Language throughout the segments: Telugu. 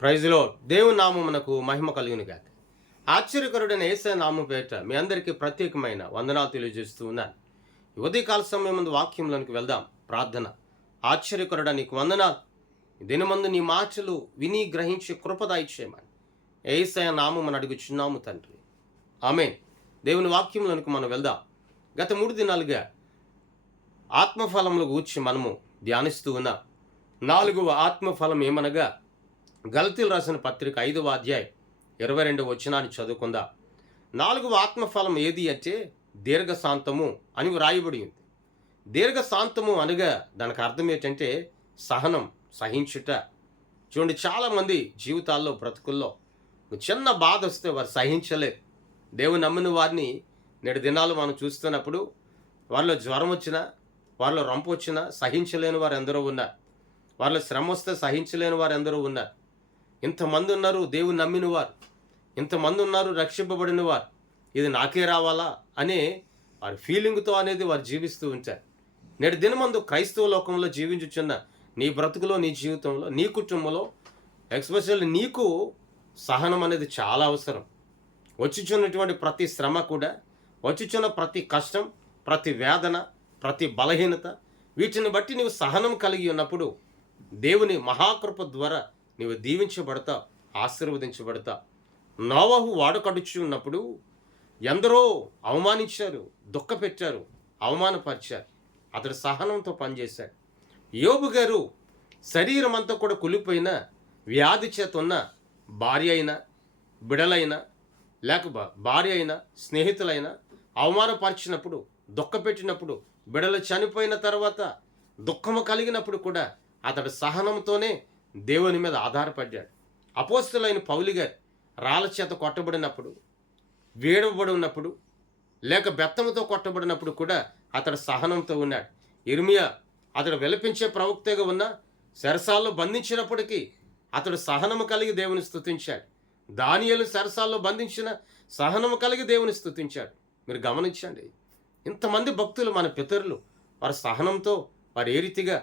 ప్రైజ్లో దేవుని నామమునకు మహిమ కలుగును గాక. ఆశ్చర్యకరుడైన యేసయ్య నామం పేరిట మీ అందరికీ ప్రత్యేకమైన వందనాలు తెలియజేస్తూ ఉన్నాను. ఈ ఉదయకాల సమయం ముందు వాక్యంలోనికి వెళ్దాం. ప్రార్థన. ఆశ్చర్యకరుడా నీకు వందనాలు. ఈ దినమందు నీ మాటలు విని గ్రహించి కృప దయచేయమని యేసయ్య నామమున అడుగుచున్నాము తండ్రి. ఆమేన్. దేవుని వాక్యంలోనికి మనం వెళ్దాం. గత 3 దినాలుగా ఆత్మఫలముల గూర్చి మనము ధ్యానిస్తూ ఉన్నాం. 4వ ఆత్మఫలం ఏమనగా గలతీయులకు రాసిన పత్రిక 5వ అధ్యాయం 22వ వచనాన్ని చదువుకుందాం. 4వ ఆత్మఫలం ఏది అంటే దీర్ఘశాంతము అని వ్రాయబడి ఉంది. దీర్ఘశాంతము అనగా దానికి అర్థం ఏంటంటే సహనం, సహించుట. చూడండి, చాలామంది జీవితాల్లో బ్రతుకుల్లో చిన్న బాధ వస్తే వారు సహించలేరు. దేవుని నమ్మిన వారిని నేడు దినాలు మనం చూస్తున్నప్పుడు వారిలో జ్వరం వచ్చినా, వారిలో రంపు వచ్చినా సహించలేని వారు ఎందరో ఉన్నారు. వారిలో శ్రమ వస్తే సహించలేని వారు ఎందరో ఉన్నారు. ఇంతమంది ఉన్నారు దేవుని నమ్మిన వారు, ఇంతమంది ఉన్నారు రక్షింపబడిన వారు, ఇది నాకే రావాలా అనే వారి ఫీలింగ్తో అనేది వారు జీవిస్తూ ఉంటారు. నేటి దినమందు క్రైస్తవ లోకంలో జీవించుచున్న నీ బ్రతుకులో, నీ జీవితంలో, నీ కుటుంబంలో ఎస్పెషల్లీ నీకు సహనం అనేది చాలా అవసరం. వచ్చుచున్నటువంటి ప్రతి శ్రమ కూడా, వచ్చుచున్న ప్రతి కష్టం, ప్రతి వేదన, ప్రతి బలహీనత, వీటిని బట్టి నీవు సహనం కలిగి ఉన్నప్పుడు దేవుని మహాకృప ద్వారా నీవు దీవించబడతావు, ఆశీర్వదించబడతావు. నోవహు వాడకడుచు ఉన్నప్పుడు ఎందరో అవమానించారు, దుఃఖపెట్టారు, అవమానపరిచారు. అతడు సహనంతో పనిచేశాడు. యోబు గారు శరీరం అంతా కూడా కులిపోయిన వ్యాధి చేత ఉన్న భార్య అయినా, బిడలైనా, లేక భార్య అయినా, స్నేహితులైనా అవమానపరిచినప్పుడు, దుఃఖపెట్టినప్పుడు, బిడలు చనిపోయిన తర్వాత దుఃఖము కలిగినప్పుడు కూడా అతడు సహనంతోనే దేవుని మీద ఆధారపడ్డాడు. అపోస్తలులైన పౌలు గారు రాళ్ళ చేత కొట్టబడినప్పుడు, వేడబడి ఉన్నప్పుడు, లేక బెత్తముతో కొట్టబడినప్పుడు కూడా అతడు సహనంతో ఉన్నాడు. ఇర్మియా అతడు విలపించే ప్రవక్తగా ఉన్న చెరసాల్లో బంధించినప్పటికీ అతడు సహనము కలిగి దేవుని స్తుతించాడు. దానియేలు చెరసాల్లో బంధించిన సహనము కలిగి దేవుని స్తుతించాడు. మీరు గమనించండి, ఇంతమంది భక్తులు మన పితరులు వారి సహనంతో వారు ఏ రీతిగా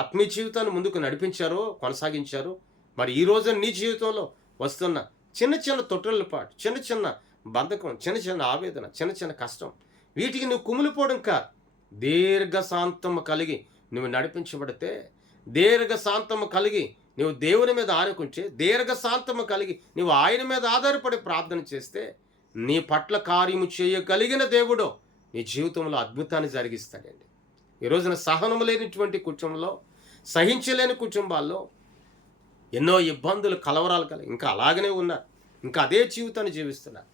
ఆత్మీయ జీవితాన్ని ముందుకు నడిపించారో, కొనసాగించారో, మరి ఈ రోజు నీ జీవితంలో వస్తున్న చిన్న చిన్న తొట్టులపాటు, చిన్న చిన్న బంధకం, చిన్న చిన్న ఆవేదన, చిన్న చిన్న కష్టం, వీటికి నువ్వు కుమిలిపోవడం కాదు. దీర్ఘశాంతము కలిగి నువ్వు నడిపించబడితే, దీర్ఘశాంతము కలిగి నువ్వు దేవుని మీద ఆనుకుంటే, దీర్ఘశాంతము కలిగి నువ్వు ఆయన మీద ఆధారపడి ప్రార్థన చేస్తే, నీ పట్ల కార్యము చేయగలిగిన దేవుడు నీ జీవితంలో అద్భుతాన్ని జరిగిస్తాడండి. ఈ రోజున సహనము లేనిటువంటి కుటుంబంలో, సహించలేని కుటుంబాల్లో ఎన్నో ఇబ్బందులు, కలవరాలు కలిగి ఇంకా అలాగనే ఉన్నారు, ఇంకా అదే జీవితాన్ని జీవిస్తున్నారు.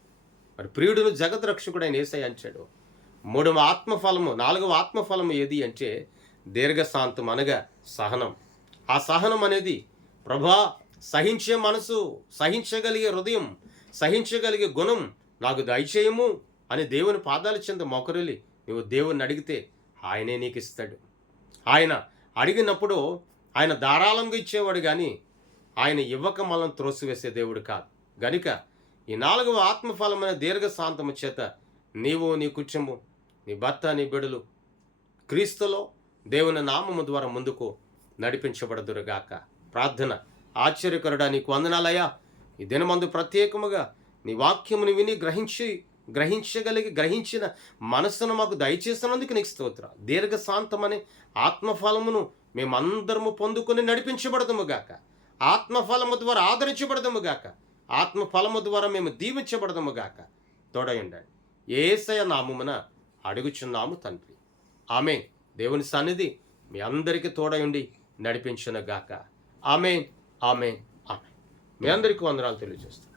మరి ప్రియుడును జగద్రక్షకుడైన యేసయ్య అంటాడు, 3వ ఆత్మఫలము, 4వ ఆత్మఫలము ఏది అంటే దీర్ఘశాంతం అనగా సహనం. ఆ సహనం అనేది ప్రభా సహించే మనసు, సహించగలిగే హృదయం, సహించగలిగే గుణం నాకు దయచేయము అని దేవుని పాదాల చెంత మొకరిల్లి నువ్వు దేవుణ్ణి అడిగితే ఆయనే నీకు ఇస్తాడు. ఆయన అడిగినప్పుడు ఆయన ధారాళంగా ఇచ్చేవాడు, కానీ ఆయన ఇవ్వక మనం త్రోసివేసే దేవుడు కాదు. గనుక ఈ 4వ ఆత్మఫలమైన దీర్ఘశాంతము చేత నీవు, నీ కుటుంబం, నీ భర్త, నీ బిడ్డలు క్రీస్తులో దేవుని నామము ద్వారా ముందుకు నడిపించబడదురుగాక. ప్రార్థన. ఆశ్చర్యకరుడా నీకు వందనాలయ్యా. ఈ దినమందు ప్రత్యేకముగా నీ వాక్యముని విని గ్రహించిన మనస్సును మాకు దయచేసినందుకు నీకు స్తోత్రాలు. దీర్ఘశాంతమనే ఆత్మఫలమును మేమందరము పొందుకొని నడిపించబడదుముగాక. ఆత్మఫలము ద్వారా ఆదరించబడదుముగాక. ఆత్మఫలము ద్వారా మేము దీవించబడదుముగాక. తోడయుండండి. యేసయ్య నామమున అడుగుచున్నాము తండ్రి. ఆమేన్. దేవుని సన్నిధి మీ అందరికీ తోడయుండి నడిపించునుగాక. ఆమేన్, ఆమేన్, ఆమేన్. మీ అందరికీ వందనాలు తెలియజేస్తాను.